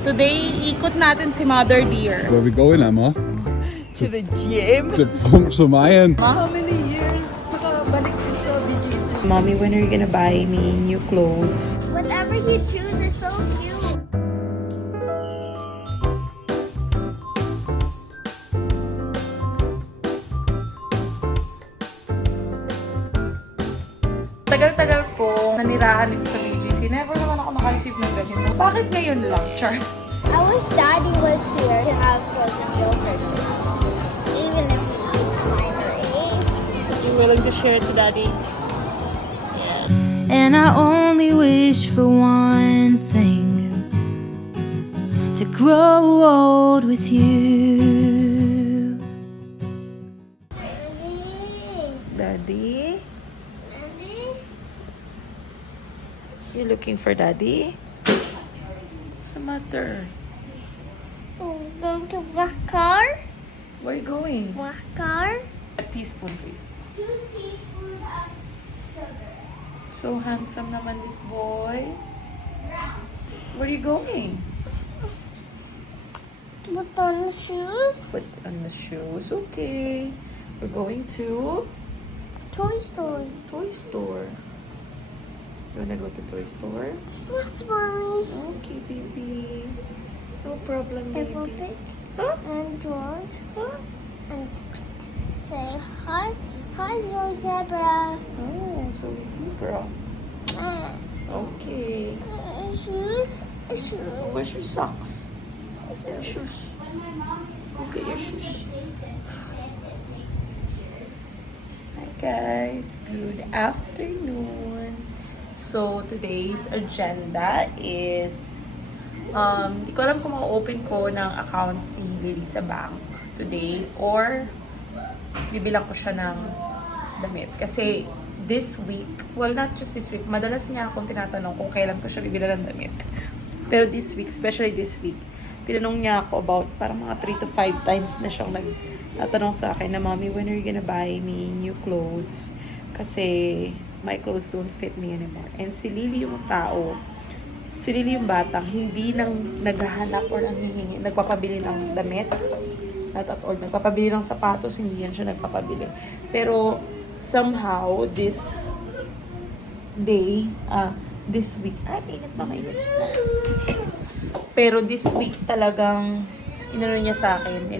Today, ikot natin si Mother Dear. Where we going, Emma? To the gym. To pump some iron. How many years nakabalik din sa BGC? Mommy, when are you gonna buy me new clothes? Whatever you choose is so cute. Tagal-tagal ko nanirahan dito sa BGC. Never naman ako naka-receive ng ganito. Bakit ngayon lang, Char? I wish Daddy was here to have frozen yogurt. Even if we eat minor A's. You willing to share it to Daddy? And I only wish for one thing, to grow old with you. Daddy? Daddy? You looking for Daddy? What's the matter? Oh, going to black car? Where are you going? Black car? A teaspoon, please. 2 teaspoons of sugar. So handsome naman this boy. Where are you going? Put on the shoes. Put on the shoes. Okay. We're going to Toy Story. toy store. You wanna go to toy store? Yes, Mommy. Okay, baby. No problem, Peppa baby. Pig Huh? and George Huh? and say hi. Hi, your zebra. Oh, so we see, bro. Okay. Shoes. Shoes. Where's your socks? Your shoes. Go get your shoes. Hi guys, good afternoon. So today's agenda is hindi ko alam kung ma-open ko ng account si Lily sa bank today or bibilang ko siya ng damit. Kasi this week, well not just this week, madalas niya akong tinatanong kung kailan ko siya bibilang ng damit. Pero this week, especially this week, tinanong niya ako about parang mga 3 to 5 times na siyang nagtatanong sa akin na, Mommy, when are you gonna buy me new clothes? Kasi my clothes don't fit me anymore. And si Lily yung tao, si Lily yung batang, hindi nang naghahanap or nagpapabili ng damit. Not at all. Nagpapabili ng sapatos, hindi yan siya nagpapabili. Pero somehow, this day, this week, mainit. Pero this week talagang inano niya sa akin,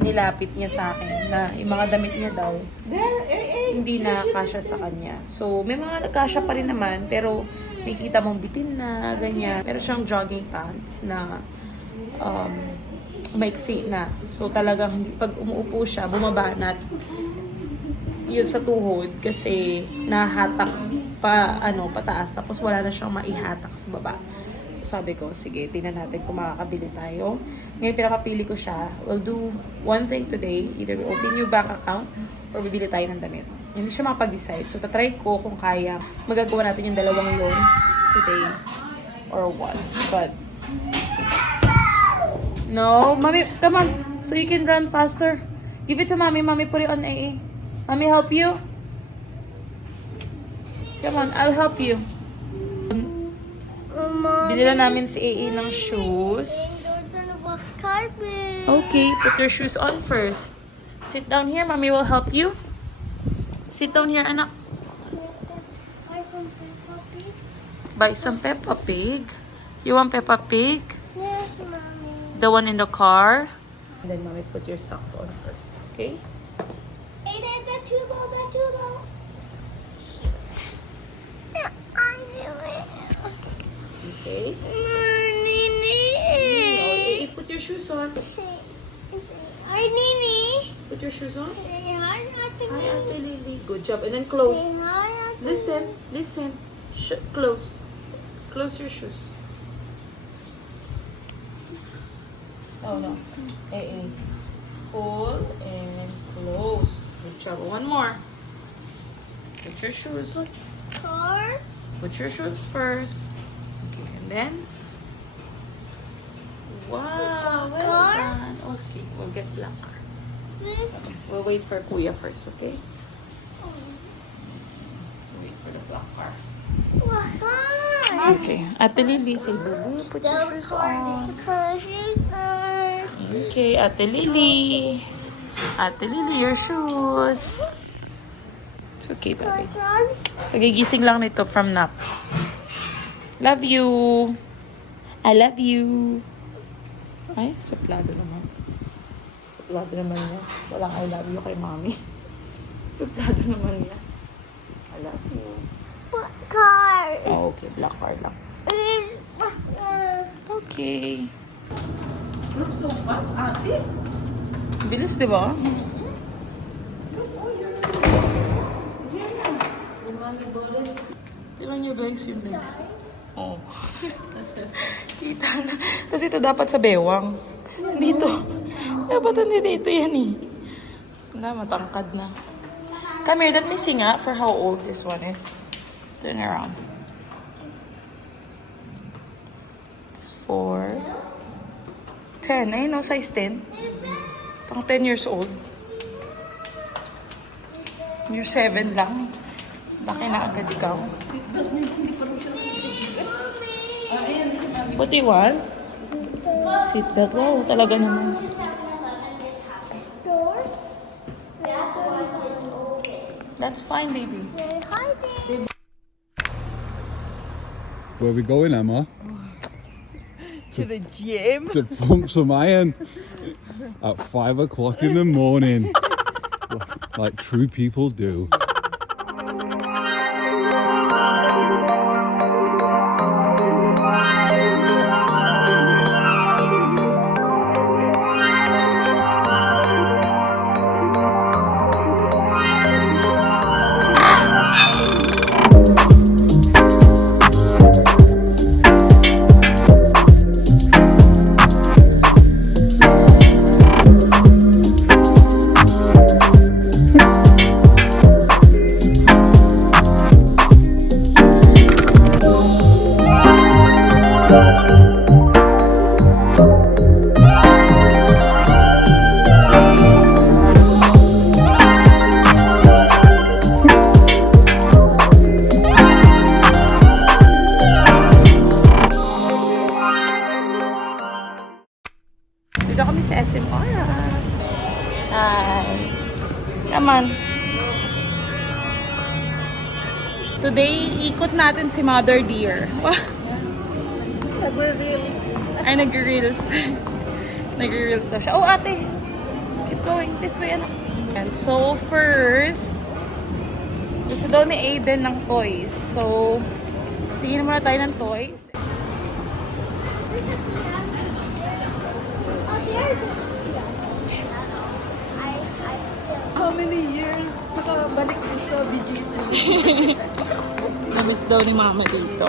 nilapit niya sa akin na yung mga damit niya daw hindi na kasya sa kanya. So, may mga nagkasya pa rin naman, pero nakikita mong bitin na, ganyan. Meron siyang jogging pants na maiksi na. So, talagang hindi, pag umuupo siya, bumabanat yun sa tuhod kasi nahatak pa, pataas. Tapos wala na siyang maihatak sa baba. So, sabi ko, sige, tingnan natin kung makakabili tayo. Ngayon, pinapapili ko siya. We'll do one thing today. Either we open your bank account or bibili tayo ng damit. Hindi siya makapag-decide. So, tatry ko kung kaya. Magagawa natin yung dalawang yun today or what. But, no. Mommy, come on. So you can run faster. Give it to Mommy. Mommy, put it on AA. Mommy, help you? Come on, I'll help you. Binila namin si AA ng shoes. Carpet. Okay, put your shoes on first. Sit down here. Mommy will help you. Sit down here, anak. Buy some Peppa Pig. Buy some Peppa Pig. You want Peppa Pig? Yes, Mommy. The one in the car. And then, Mommy, put your socks on first. Okay? Hey, that's too low. That's too low. I knew it. Okay. Nini. Okay, put your shoes on. Hi, Nini. Put your shoes on. Say hi, Ate Hi, Nini. Ate Lily. Good job. And then close. Say hi, Ate Listen, listen. Close. Close your shoes. Oh no. AA. Pull and close. Good job. One more. Put your shoes. Car. Put your shoes first. Okay, and then. Wow, well Car? done. Okay, we'll get black car. This. We'll wait for Kuya first, okay? Wait for the black car. Wow. on. Okay. Ate Lily, say boo. Put your Still shoes on. because she's good. Okay, Ate Lily. Ate Lily, your shoes. It's okay, baby. Pagigising lang nito from nap. Love you. I love you. Ay, suplado naman. Suplado naman niya. Walang I love you kay mommy. Suplado naman niya. I love you. What car? Oh, okay. Black card lang. Okay. Look so fast, ate. Bilis, di ba? Tignan nyo guys yung legs. Oh. Kita na. Kasi ito dapat sa bewang. Dito. Dapat hindi dito yan eh. Wala, matangkad na. Come here, let me see nga for how old this one is. Turn around. It's 4. 10. Ayun no, size 10. Pang 10 years old. You're 7 lang. Laki na agad ikaw. What do you want? Seatbelt. Wow, talaga naman. Doors? That one is open. That's fine, baby. Say hi, Dave. Where we going, Emma? To the gym. To pump some iron at 5 o'clock in the morning. Like true people do. Dito kami sa SMR. Hi. Come on. Today, ikot natin si Mother Dear. Nagre-reels. Ay, nag-reels. Nag-reels na siya. Oh, ate! Keep going. This way, ano? And so, first, gusto daw ni Aiden ng toys. So, tingin muna tayo ng toys. How many years nakabalik ko sa BGC? Na-miss daw ni Mama dito.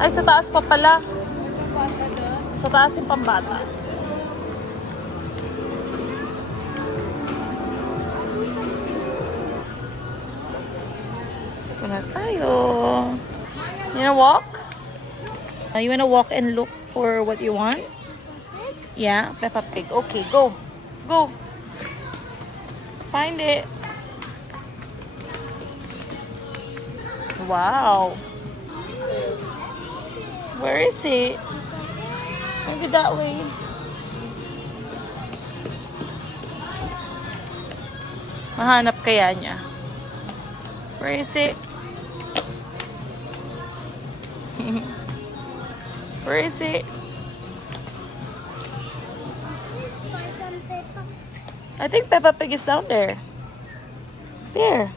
Ay, sa taas pa pala. Sa taas yung pambata. Ito na tayo. You wanna walk? You wanna walk and look for what you want? Yeah, Peppa Pig. Okay, go. Go. Find it. Wow. Where is it? Maybe that way. Mahanap kaya niya. Where is it? Where is it? I think Peppa Pig is down there. There.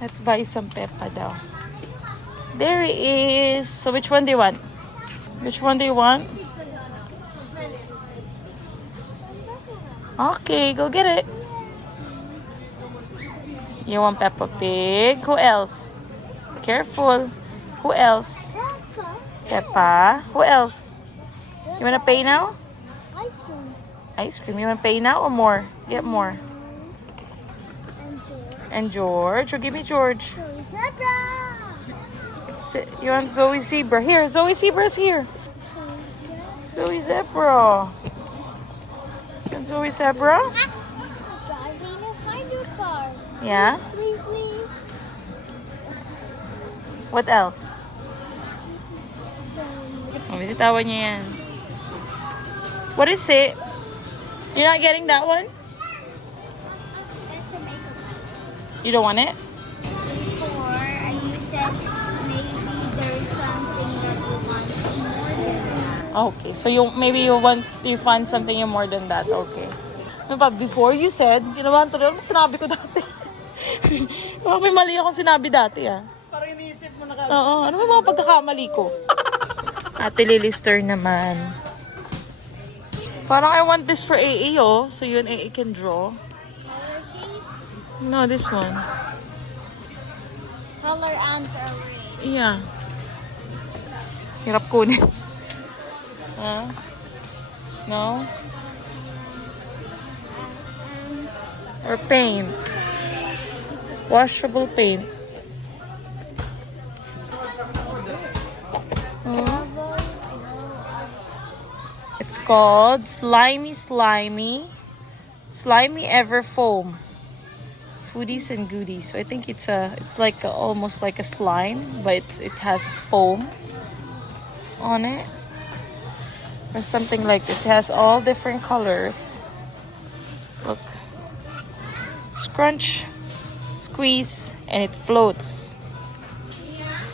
Let's buy some Peppa daw. There it is. So which one do you want? Which one do you want? Okay, go get it. You want Peppa Pig? Who else? Careful. Who else? Peppa. Who else? You wanna pay now? Ice cream. Ice cream. You wanna pay now or more? Get more. And George. Or give me George. You want Zoe Zebra? Here, Zoe Zebra's here. Zoe Zebra. You want Zoe Zebra? Yeah? Please, please. What else? Oh, binitawan niya yan. What is it? You're not getting that one? That's a makeup. You don't want it? Before, you said maybe there's something that you want more than that. Okay, so you find something you're more than that. Okay. Ano pa, before you said, ginawa to doon, sinabi ko dati. Baka may mali akong sinabi dati ah. Parang iniisip mo na Oo, ano ba mga pagkakamali ko? Ate Lilister naman. Parang I want this for AA oh. So yun, AA can draw. Lowercase, No, this one. color and array. Yeah. Hirap kunin. Huh? No? Or paint. Washable paint. Hmm? It's called Slimy Ever Foam. Foodies and goodies. So I think it's like almost like a slime, but it has foam on it. Or something like this. It has all different colors. Look. Scrunch, squeeze, and it floats.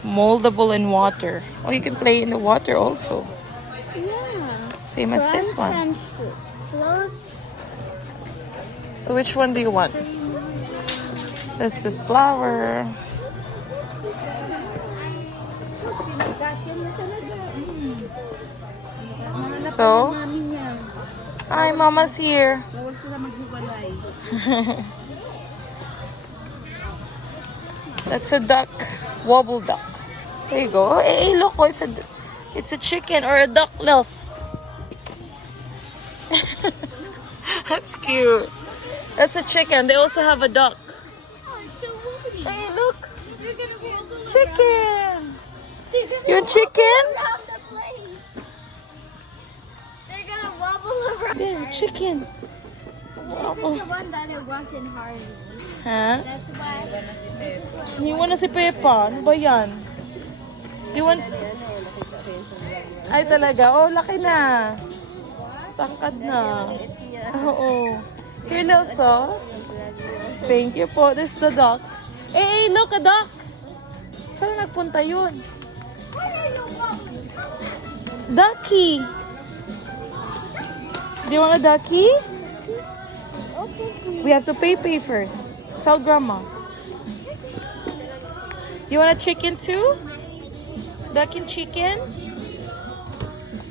Moldable in water. Oh, you can play in the water also. Yeah. Same as this one. And float. So which one do you want? This is flower. So, hi, Mama's here. Bawal sila maghiwalay. That's a duck, wobble duck. There you go. Hey, look, oh, it's a chicken or a duck, Lils. That's cute. That's a chicken. They also have a duck. Hey, look, chicken. You chicken? Around the place. They're gonna wobble around. There, chicken. This is the one that I want in Harley. Huh? That's why. You wanna si Peppa? Ano ba yan? You want... Ay, talaga? Oh, laki na. Tangkad na. Oo. Here, Lilso. Thank you po. This is the duck. Hey, look, a duck. Saan nagpunta yun? Ducky. Do you want a ducky? We have to pay first. Tell grandma. You want a chicken too? Duck and chicken?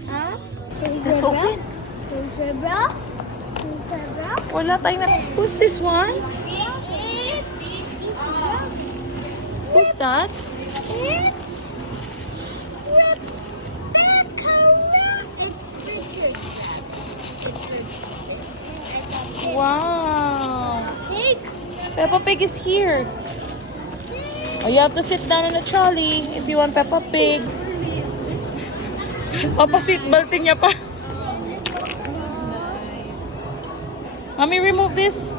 Huh? It's open. Zebra. Zebra. Wala tayong na... Who's this one? Who's that? It's Rebecca Rabbit. Wow. Pig. Peppa Pig is here. Oh, you have to sit down on the trolley if you want Peppa Pig. Papaseatbelting niya pa. Mommy, remove this.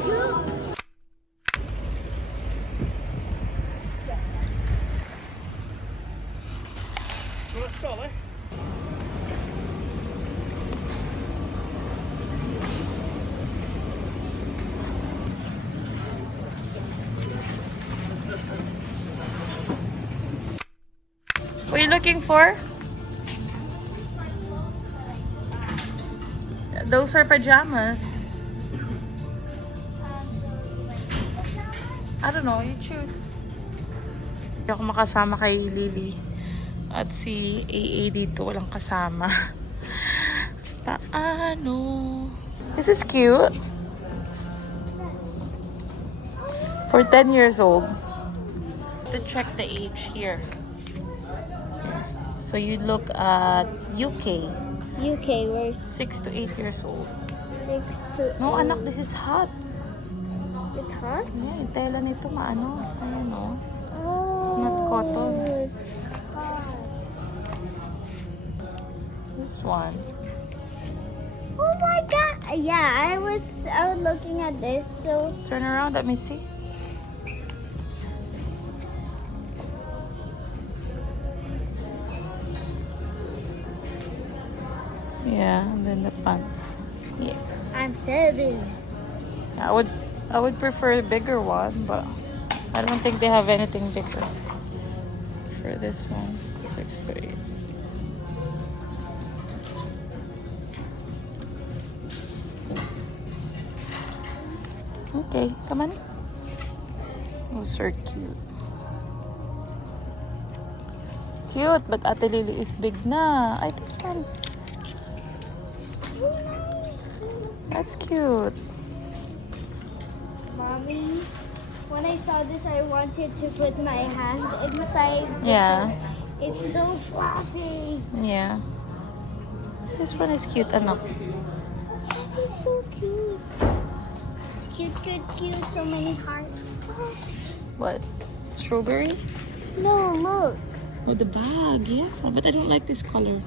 What are you looking for? Those are pajamas. I don't know, you choose. Hindi ako makasama kay Lily. At si AA dito, walang kasama. Paano? This is cute. For 10 years old. To check the age here. So you look at UK. UK, where's 6 to 8 years old. 6 to No, anak, this is hot. It's hot? Yeah, yung tela nito maano. Ayan o. Oh. Not cotton. It's hot. This one. Oh my god! Yeah, I was looking at this. So Turn around, let me see. Yeah, and then the pants. Yes. I'm 7. I would prefer a bigger one, but I don't think they have anything bigger for this one. 6 to 8. Okay, come on. Oh, so cute. Cute, but Ate Lily is big na. Ay, this one. That's cute. Mommy, when I saw this, I wanted to put my hand inside. Yeah. It's so fluffy. Yeah. This one is cute, anak. It's so cute. Cute, cute, cute. So many hearts. What? Strawberry? No, look. Oh, the bag, yeah. But I don't like this color.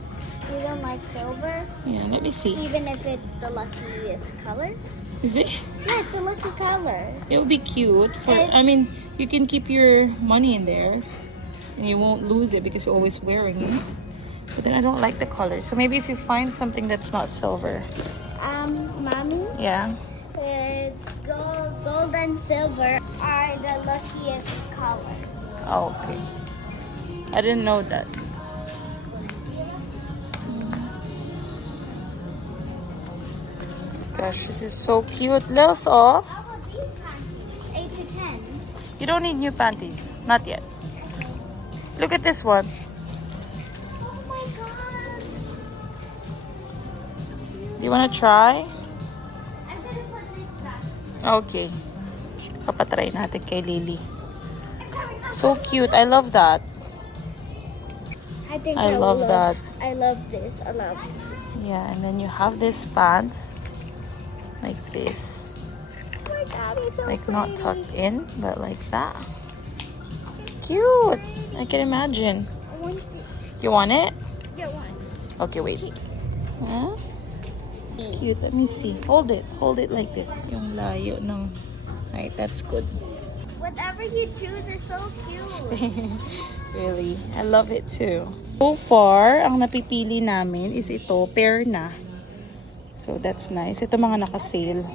You don't like silver? Yeah, let me see. Even if it's the luckiest color? Is it? Yeah, it's a lucky color. It would be cute for, I mean, you can keep your money in there and you won't lose it because you're always wearing it. But then I don't like the color. So maybe if you find something that's not silver. Mommy, Yeah. gold and silver are the luckiest colors. Oh, okay. I didn't know that. Gosh, this is so cute. Lils, oh. How about these panties? 8 to 10. You don't need new panties. Not yet. Look at this one. Oh my god. Do you want to try? I'm gonna put this back. Okay. Papatry natin kay Lily. So cute. I love that. I think I love that. I love this. I love this. Yeah, and then you have these pants. Like this. Oh my god, it's so Like not pretty. tucked in, but like that. Cute. I can imagine. I want this. You want it? Get one. Okay, wait. Huh? It's cute. Let me see. Hold it. Hold it like this. Yung layo ng... Right, that's good. Whatever you choose is so cute. Really. I love it too. So far, ang napipili namin is ito. Pair na. So, that's nice. Ito mga naka-sale.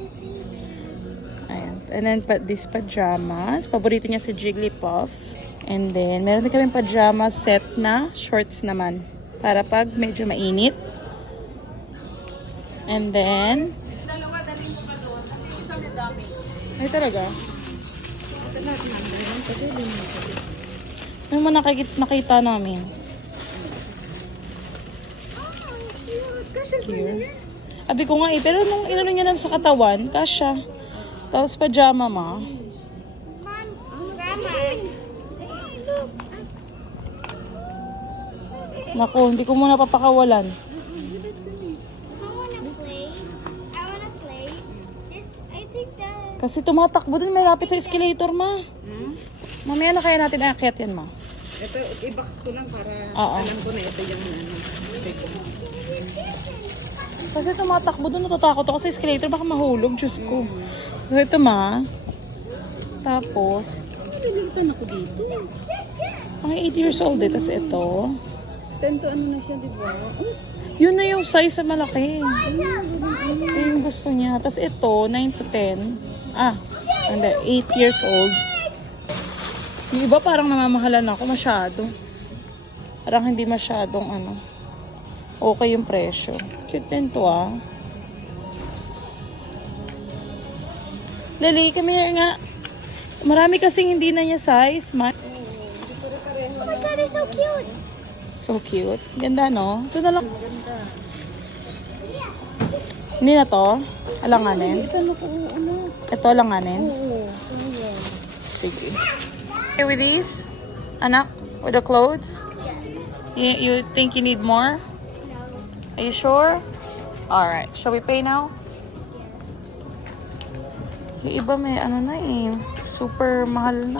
Ayan. And then, these pajamas. Paborito niya si Jigglypuff. And then, meron din kami pajama set na shorts naman. Para pag medyo mainit. And then... Dalawa, dalhin ko pa doon. Kasi isang nadami. Ay, talaga? Ano mo nakita namin? Cute. Abi ko nga pero nung inano niya lang sa katawan, kasha. Tapos pajama ma. Mom, Grandma. Naku, hindi ko muna papakawalan. I wanna play. This, I think that... Kasi tumatakbo dun, may lapit sa escalator ma. Mamaya na kaya natin aakyat yan ma. Ito, i-box ko lang para Oo. alam ko na ito yung Kasi tumatakbo dun, natatakot ako sa escalator, baka mahulog, Diyos ko. So ito ma. Tapos, nililitan ako dito. mga 8 years old eh, tapos ito. Tento ano na siya, di ba? Yun na yung size na malaki. Ito yung gusto niya. Tapos ito, 9 to 10. Hindi, 8 years old. Yung iba parang namamahalan ako masyado. Parang hindi masyadong okay yung presyo. Cute din to Lily, come here nga. Marami kasing hindi na niya size. Oh my god, it's so cute. So cute. Ganda, no? Ito na lang. Hindi na to? Alanganin? Ito alanganin? Sige. Okay with these? Anak? With the clothes? You think you need more? Are you sure? Alright. Shall we pay now? Yung iba may super mahal na.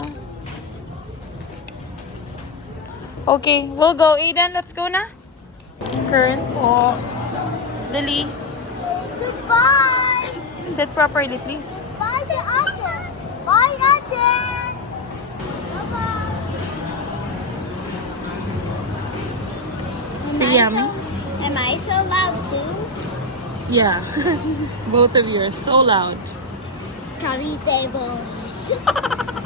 Okay, we'll go. Aiden, let's go na. Current po. Lily, Goodbye. sit properly, please. Bye, the Ate. Bye, Ate. Bye-bye. Si Yami. Am I so loud too? Yeah. Both of you are so loud. Cavite boys.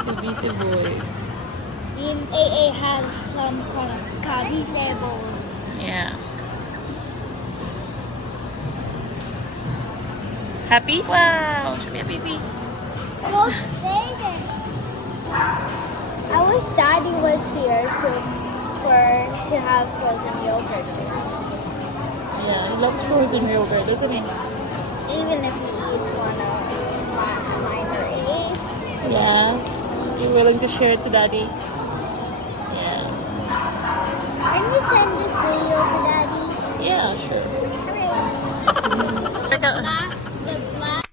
Cavite boys. In AA has some kind of Cavite boys. Yeah. Happy? Wow! Show me a baby. Don't stay there. I wish Daddy was here to have frozen yogurt with us. Yeah, he loves frozen yogurt, doesn't he? Even if he eats one of mine or A's. Yeah. You willing to share it to Daddy? Yeah. Can you send this video to Daddy? Yeah, sure. Hooray. Like a- The black.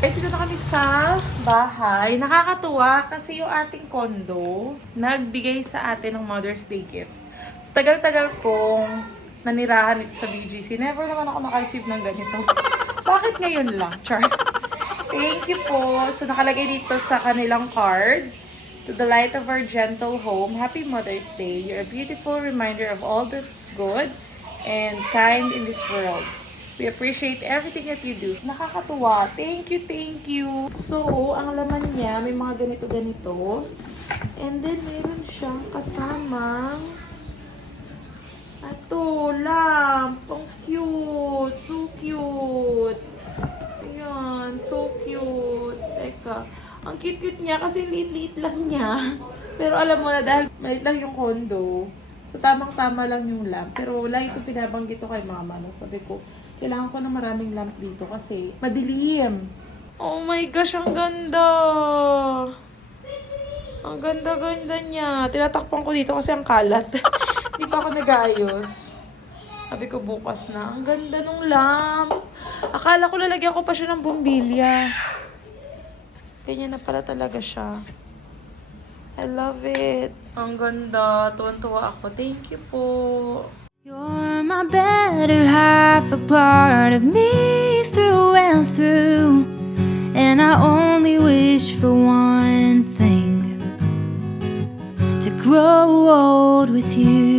Guys, dito na kami sa bahay. Nakakatuwa kasi yung ating condo nagbigay sa atin ng Mother's Day gift. So, tagal-tagal kong nanirahan ito sa BGC. Never naman ako naka-receive ng ganito. Bakit ngayon lang, Char? Thank you po. So, nakalagay dito sa kanilang card. To the light of our gentle home, Happy Mother's Day. You're a beautiful reminder of all that's good and kind in this world. We appreciate everything that you do. Nakakatuwa. Thank you, thank you. So, ang laman niya, may mga ganito-ganito. And then, meron siyang kasamang ito, lamp. Ang cute. So cute. Ayan, so cute. Teka. Ang cute-cute niya kasi liit-liit lang niya. Pero alam mo na, dahil maliit lang yung condo, so tamang-tama lang yung lamp. Pero lagi ko pinabanggit to kay mama. No? Sabi ko, kailangan ko ng maraming lamp dito kasi madilim. Oh my gosh, ang ganda! Ang ganda-ganda niya. Tinatakpan ko dito kasi ang kalat. Hindi pa ako nag-aayos. Sabi ko bukas na. Ang ganda nung lamp. Akala ko lalagyan ko pa siya ng bumbilya. Ganyan na pala talaga siya. I love it. Ang ganda. Tuwan-tuwa ako. Thank you po. You're my better half, a part of me through and through. And I only wish for one thing, to grow old with you.